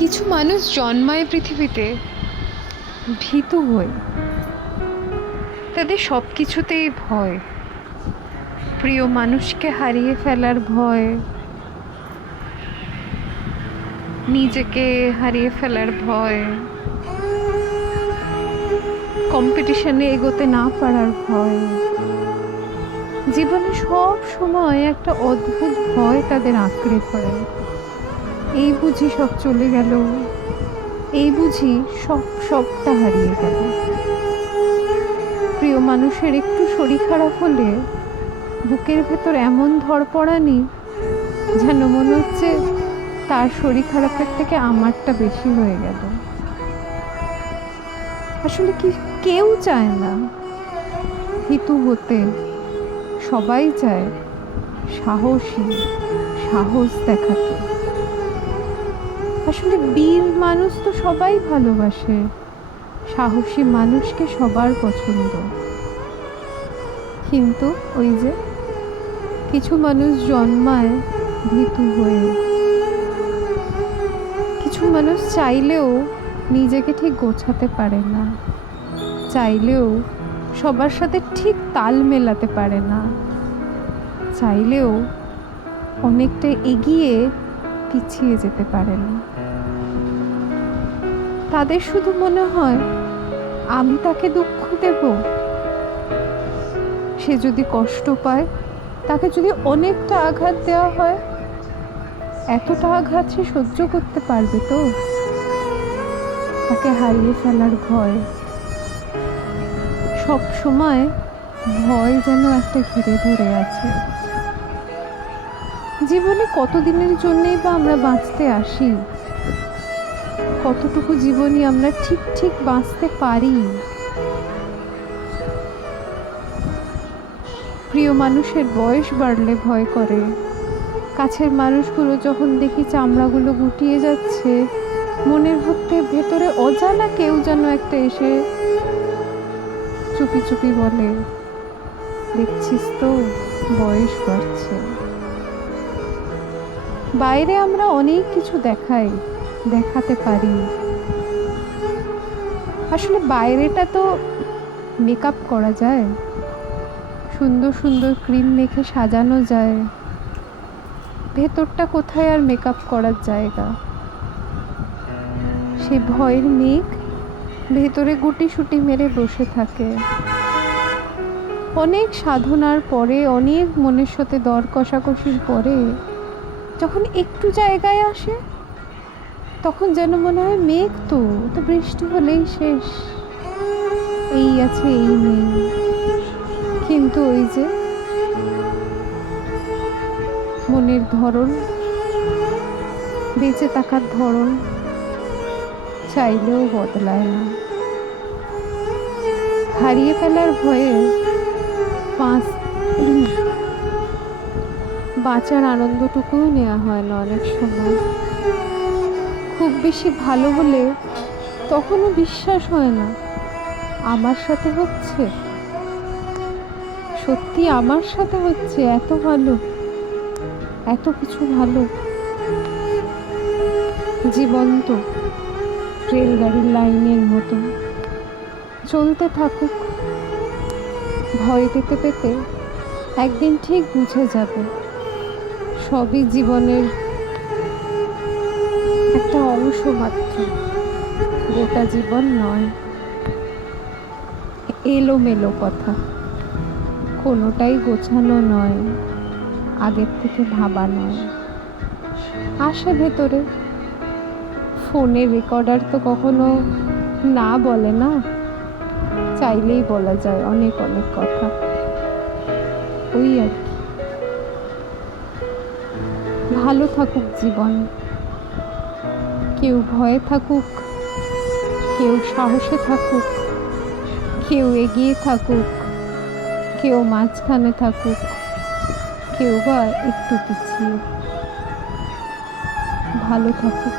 কিছু মানুষ জন্মায় পৃথিবীতে ভীতু হয়ে। তাদের সব কিছুতেই ভয়। প্রিয় মানুষকে হারিয়ে ফেলার ভয়, নিজেকে হারিয়ে ফেলার ভয়, কম্পিটিশনে এগোতে না পারার ভয়। জীবনে সব সময় একটা অদ্ভুত ভয় তাদের আঁকড়ে ধরে। এই বুঝি সব চলে গেল, এই বুঝি সবটা হারিয়ে গেল। প্রিয় মানুষের একটু শরীর খারাপ হলে বুকের ভেতর এমন ধড়পড়ানি, যেন মনে হচ্ছে তার শরীর খারাপের থেকে আমারটা বেশি হয়ে গেল। আসলে কি কেউ চায় না ভীতু হতে, সবাই চায় সাহসী, সাহস দেখাতে। আসলে বীর মানুষ তো সবাই ভালোবাসে, সাহসী মানুষকে সবার পছন্দ। কিন্তু ওই যে কিছু মানুষ জন্মায় ভীতু হয়ে। কিছু মানুষ চাইলেও নিজেকে ঠিক গোছাতে পারে না, চাইলেও সবার সাথে ঠিক তাল মেলাতে পারে না, চাইলেও অনেকটা এগিয়ে পিছিয়ে যেতে পারে না। তাদের শুধু মনে হয় আমি তাকে দুঃখ দেব, সে যদি কষ্ট পায়, তাকে যদি অনেকটা আঘাত দেওয়া হয়, এতটা আঘাত সে সহ্য করতে পারবে তো? তাকে হারিয়ে ফেলার ভয়, সব সময় ভয় যেন একটা ঘিরে ধরে আছে। জীবনে কতদিনের জন্যই বা আমরা বাঁচতে আসি? কতটুকু জীবনই আমরা ঠিক বাঁচতে পারি? প্রিয় মানুষের বয়স বাড়লে ভয় করে। কাছের মানুষগুলো যখন দেখি চামড়াগুলো গুটিয়ে যাচ্ছে, মনের ভেতরে অজানা কেউ যেন একটা এসে চুপি চুপি বলে, দেখছিস তো বয়স বাড়ছে। বাইরে আমরা অনেক কিছু দেখাতে পারি। আসলে বাইরেটা তো মেকআপ করা যায়, সুন্দর সুন্দর ক্রিম মেখে সাজানো যায়। ভেতরটা কোথায় আর মেকআপ করার জায়গা? সে ভয়ের মেঘ ভেতরে গুটিসুটি মেরে বসে থাকে। অনেক সাধনার পরে, অনেক মনের সাথে দর কষাকষির পরে যখন একটু জায়গায় আসে, তখন যেন মনে হয় মেঘ তো বৃষ্টি হলেই শেষ, এই আছে এই নেই। কিন্তু ওই যে মনের ধরন, বেঁচে থাকার ধরন চাইলেও বদলায় না। হারিয়ে ফেলার ভয়ে বাঁচার আনন্দটুকুও নেওয়া হয় না অনেক সময়। খুব বেশি ভালো হলে তখনও বিশ্বাস হয় না আমার সাথে হচ্ছে, সত্যি আমার সাথে হচ্ছে। এত ভালো, এত কিছু ভালো। জীবন্ত রেলগাড়ির লাইনের মতো চলতে থাকুক। ভয় পেতে পেতে একদিন ঠিক বুঝে যাবে সবই জীবনের একটা অংশ মাত্র, গোটা জীবন নয়। এলোমেলো কথা, কোনোটাই গোছানো নয়, আগের থেকে ভাবা নয়। আসে ভেতরে। ফোনের রেকর্ডার তো কখনো না বলে না, চাইলেই বলা যায় অনেক অনেক কথা। ওই আর কি। ভালো থাকুক জীবন, কেউ ভয়ে থাকুক, কেউ সাহসে থাকুক, কেউ এগিয়ে থাকুক, কেউ মাঝখানে থাকুক, কেউ বা একটু পিছিয়ে। ভালো থাকুক।